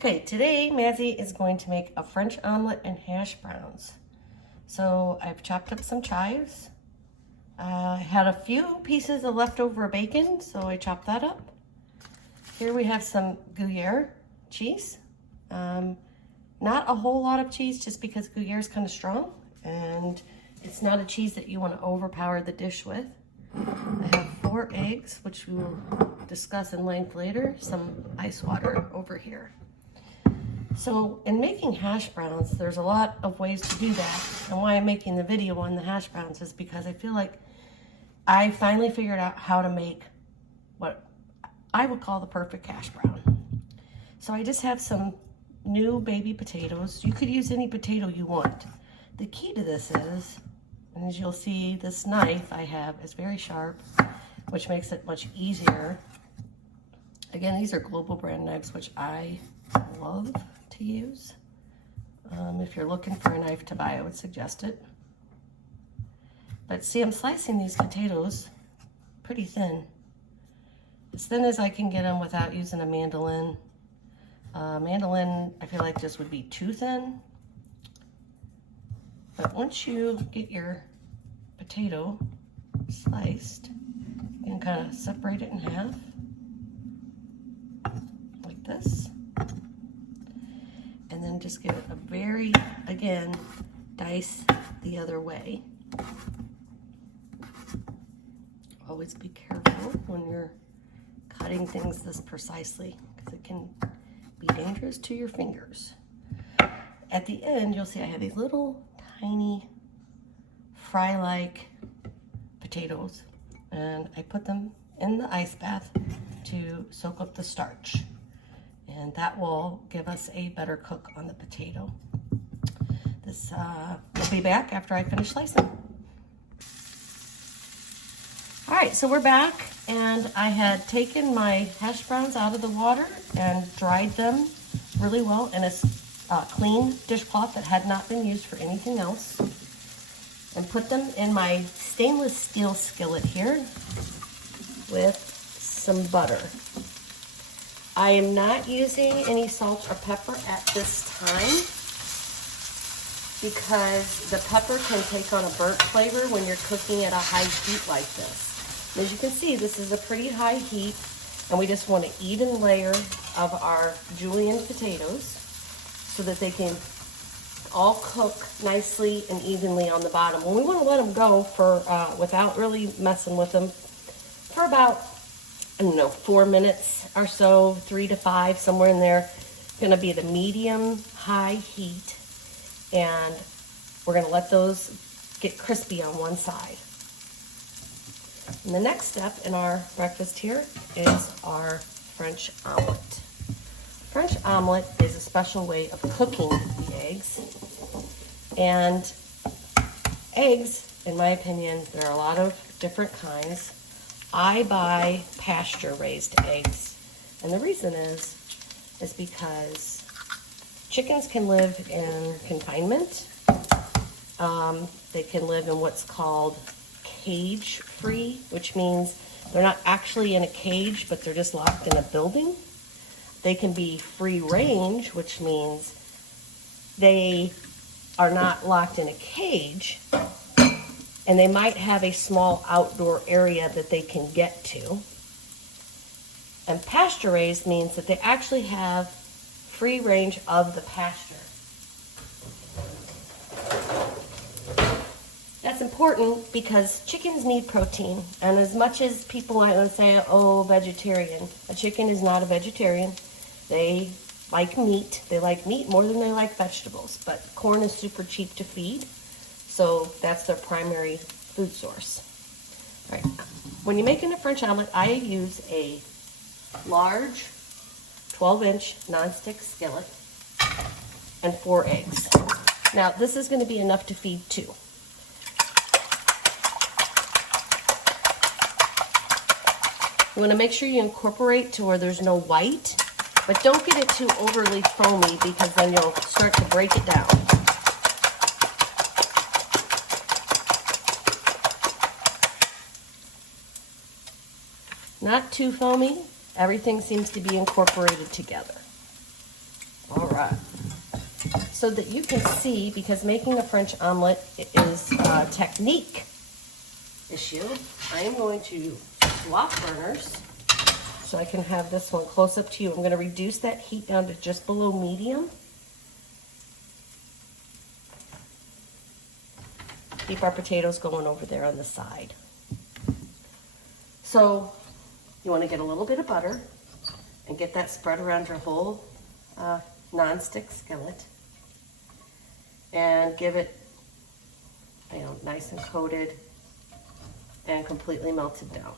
Okay, today Mazzy is going to make a French omelet and hash browns. So I've chopped up some chives. I had a few pieces of leftover bacon, so I chopped that up. Here we have some Gruyere cheese. Not a whole lot of cheese just because Gruyere is kind of strong and it's not a cheese that you want to overpower the dish with. I have 4 eggs, which we will discuss in length later. Some ice water over here. So in making hash browns, there's a lot of ways to do that. And why I'm making the video on the hash browns is because I feel like I finally figured out how to make what I would call the perfect hash brown. So I just have some new baby potatoes. You could use any potato you want. The key to this is, and as you'll see, this knife I have is very sharp, which makes it much easier. Again, these are Global brand knives, which I love to use. If you're looking for a knife to buy, I would suggest it. But see, I'm slicing these potatoes pretty thin. As thin as I can get them without using a mandolin. Mandolin, I feel like this would be too thin. But once you get your potato sliced, you can kind of separate it in half, like this. And then just give it a very, again, dice the other way. Always be careful when you're cutting things this precisely, because it can be dangerous to your fingers. At the end, you'll see I have these little tiny fry-like potatoes, and I put them in the ice bath to soak up the starch. And that will give us a better cook on the potato. This will be back after I finish slicing. All right, so we're back, and I had taken my hash browns out of the water and dried them really well in a clean dishcloth that had not been used for anything else, and put them in my stainless steel skillet here with some butter. I am not using any salt or pepper at this time because the pepper can take on a burnt flavor when you're cooking at a high heat like this. As you can see, this is a pretty high heat, and we just want an even layer of our julienne potatoes so that they can all cook nicely and evenly on the bottom. And we want to let them go for without really messing with them for about, I don't know, 4 minutes or so, 3 to 5, somewhere in there. It's going to be the medium high heat, and we're going to let those get crispy on one side. And the next step in our breakfast here is our French omelet. French omelet is a special way of cooking the eggs. And eggs, in my opinion, there are a lot of different kinds. I buy pasture-raised eggs. And the reason is because chickens can live in confinement. They can live in what's called cage-free, which means they're not actually in a cage, but they're just locked in a building. They can be free-range, which means they are not locked in a cage, and they might have a small outdoor area that they can get to. And pasture-raised means that they actually have free range of the pasture. That's important because chickens need protein. And as much as people might want to say, oh, vegetarian, a chicken is not a vegetarian. They like meat. They like meat more than they like vegetables. But corn is super cheap to feed, so that's their primary food source. All right. When you're making a French omelet, I use a large 12-inch nonstick skillet and 4 eggs. Now, this is going to be enough to feed 2. You want to make sure you incorporate to where there's no white, but don't get it too overly foamy because then you'll start to break it down. Not too foamy. Everything seems to be incorporated together. All right. So that you can see, because making a French omelet is a technique issue, I am going to swap burners so I can have this one close up to you. I'm going to reduce that heat down to just below medium. Keep our potatoes going over there on the side. So you want to get a little bit of butter and get that spread around your whole non-stick skillet and give it, nice and coated and completely melted down.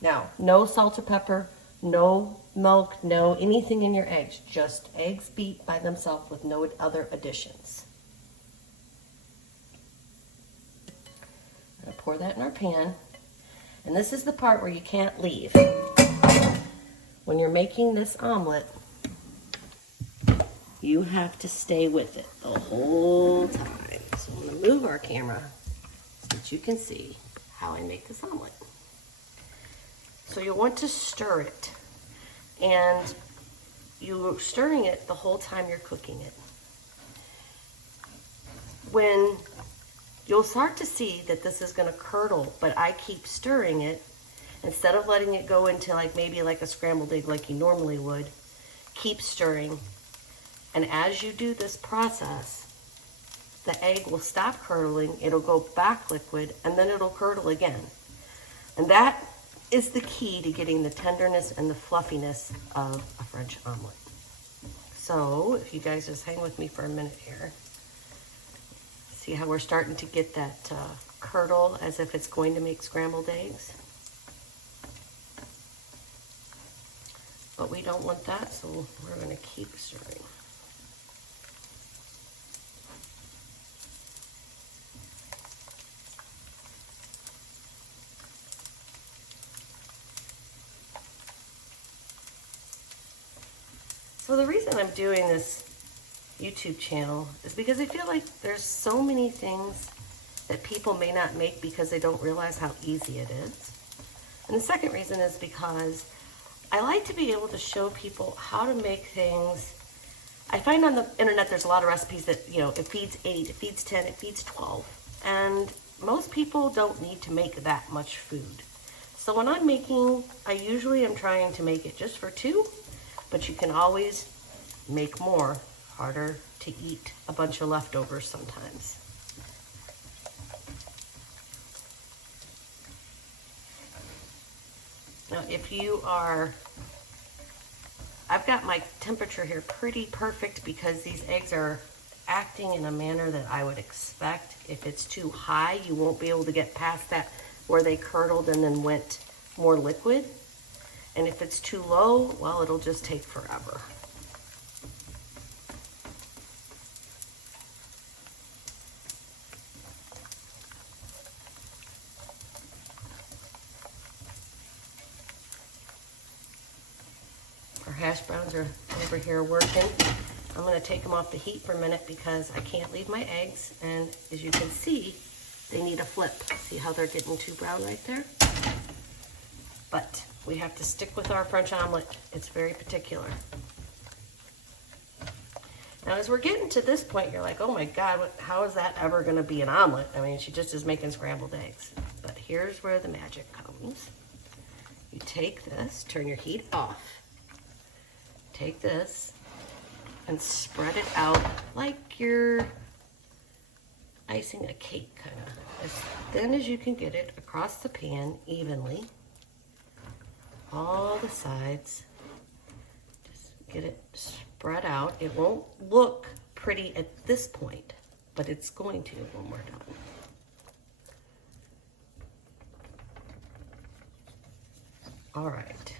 Now, no salt or pepper, no milk, no anything in your eggs, just eggs beat by themselves with no other additions. I'm gonna pour that in our pan. And this is the part where you can't leave. When you're making this omelet, you have to stay with it the whole time. So I'm gonna move our camera so that you can see how I make this omelet. So you'll want to stir it. And you're stirring it the whole time you're cooking it. When you'll start to see that this is gonna curdle, but I keep stirring it, instead of letting it go into maybe like a scrambled egg like you normally would, keep stirring. And as you do this process, the egg will stop curdling, it'll go back liquid, and then it'll curdle again. And that is the key to getting the tenderness and the fluffiness of a French omelet. So if you guys just hang with me for a minute here, see how we're starting to get that curdle as if it's going to make scrambled eggs. But we don't want that, so we're going to keep stirring. So the reason I'm doing this YouTube channel is because I feel like there's so many things that people may not make because they don't realize how easy it is. And the second reason is because I like to be able to show people how to make things. I find on the internet there's a lot of recipes that, it feeds 8, it feeds 10, it feeds 12. And most people don't need to make that much food. So when I'm making, I usually am trying to make it just for 2, but you can always make more. Harder to eat a bunch of leftovers sometimes. Now, I've got my temperature here pretty perfect because these eggs are acting in a manner that I would expect. If it's too high, you won't be able to get past that where they curdled and then went more liquid. And if it's too low, well, it'll just take forever. Our hash browns are over here working. I'm going to take them off the heat for a minute because I can't leave my eggs. And as you can see, they need a flip. See how they're getting too brown right there? But we have to stick with our French omelet. It's very particular. Now, as we're getting to this point, you're like, oh my God, how is that ever going to be an omelet? I mean, she just is making scrambled eggs. But here's where the magic comes. You take this, turn your heat off. Take this and spread it out like you're icing a cake, kind of. As thin as you can get it across the pan evenly. All the sides. Just get it spread out. It won't look pretty at this point, but it's going to when we're done. All right.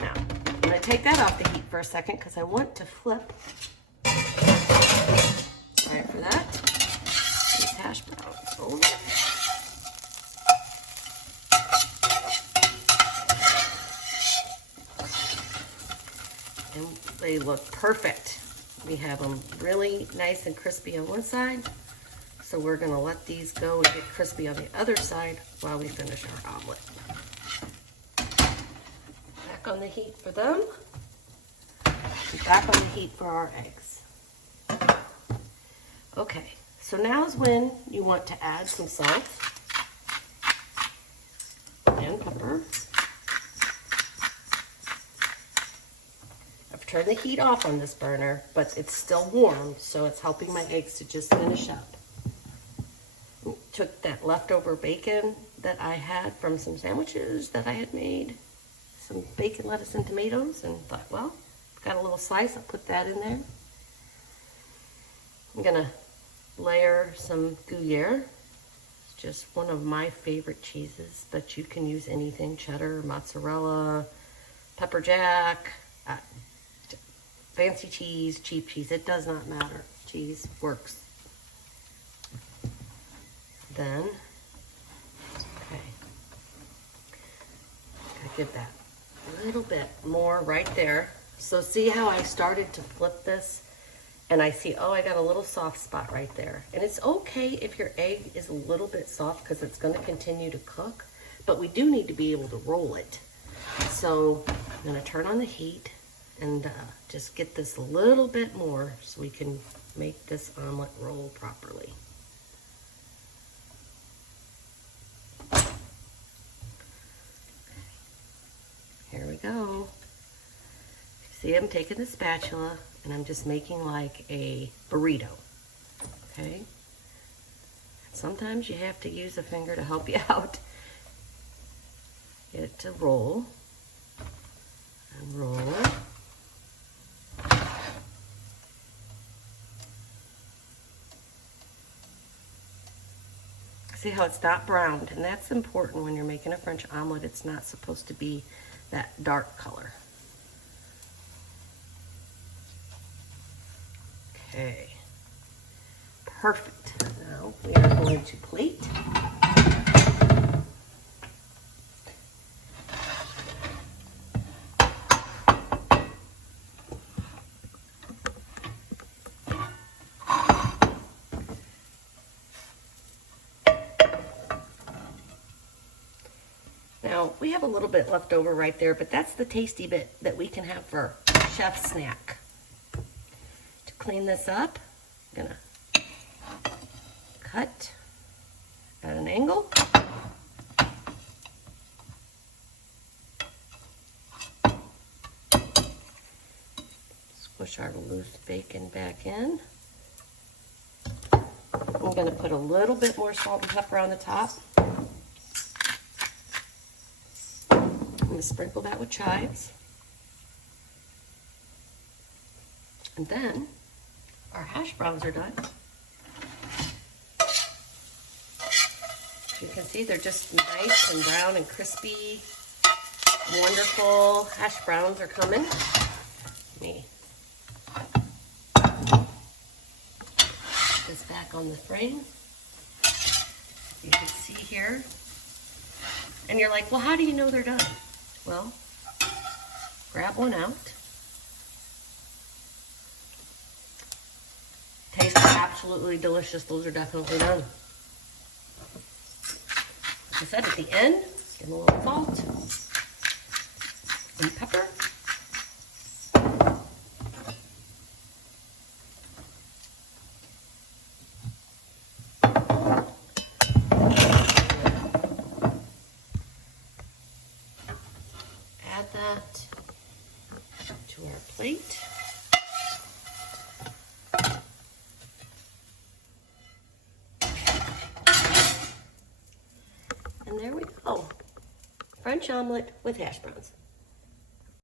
Now, I'm going to take that off the heat for a second because I want to flip. Sorry for that. These hash browns over. And they look perfect. We have them really nice and crispy on one side. So we're going to let these go and get crispy on the other side while we finish our omelet. Back on the heat for them. Back on the heat for our eggs. Okay, so now is when you want to add some salt and pepper. I've turned the heat off on this burner, but it's still warm, so it's helping my eggs to just finish up. Took that leftover bacon that I had from some sandwiches that I had made, some bacon, lettuce, and tomatoes, and thought, well, got a little slice, I'll put that in there. I'm gonna layer some Gruyere. It's just one of my favorite cheeses, but you can use anything, cheddar, mozzarella, pepper jack, fancy cheese, cheap cheese, it does not matter. Cheese works. Then, okay, gotta give that a little bit more right there. So see how I started to flip this and I see, oh, I got a little soft spot right there. And it's okay if your egg is a little bit soft because it's gonna continue to cook, but we do need to be able to roll it. So I'm gonna turn on the heat and just get this a little bit more so we can make this omelet roll properly. Here we go. See, I'm taking the spatula and I'm just making like a burrito, okay? Sometimes you have to use a finger to help you out. Get it to roll and roll. See how it's not browned, and that's important when you're making a French omelet. It's not supposed to be that dark color. Okay, perfect. Now we are going to plate. Now, we have a little bit left over right there, but that's the tasty bit that we can have for chef's snack. To clean this up, I'm gonna cut at an angle. Squish our loose bacon back in. I'm gonna put a little bit more salt and pepper on the top. I'm going to sprinkle that with chives. And then our hash browns are done. You can see they're just nice and brown and crispy. Wonderful hash browns are coming. Let me put this back on the frame. You can see here. And you're like, well, how do you know they're done? Well, grab one out. Tastes absolutely delicious. Those are definitely done. Like I said, at the end, give them a little salt and pepper. Add that to our plate. And there we go. French omelet with hash browns.